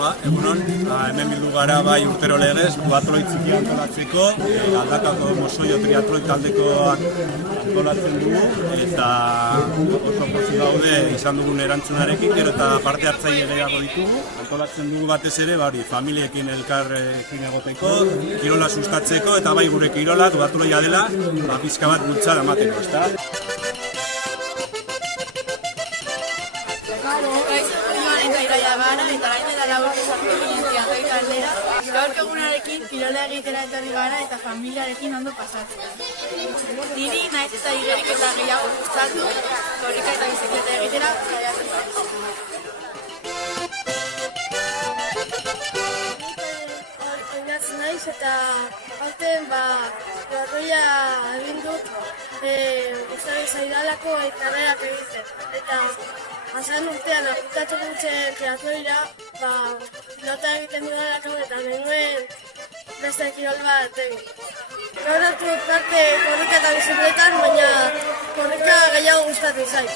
Egunon, hemen bildu gara bai urtero legez, duatloi txiki antolatzeko, Galdakako Mosoio triatloi taldekoak antolatzen dugu, eta oso pozik gaude izan dugun erantzunarekin, gero eta parte hartzaile gehiago ditugu. Antolatzen dugu batez ere, familiekin elkarrekin egoteko, kirola sustatzeko, eta bai gure kirola duatloia dela, pizka bat bultzada emateko, ezta? Gaurko egunarekin kirola egitera etorri gara eta familiarekin ondo pasatzen. Niri naiz eta igerik eta gehiago gustatu, korrika eta bizikleta egitera saiatzen. Oinatzen naiz eta aurten garroia egin dut gustatu zaidalako karrerak egiten. Eta azan urtean aplikatu nintzen triatloira, pilota egiten dudalako eta nengoen beste kirol bat egin. Gaur hartu parte korrika eta bizikletan, baina korrika gehiago gustatzen zait.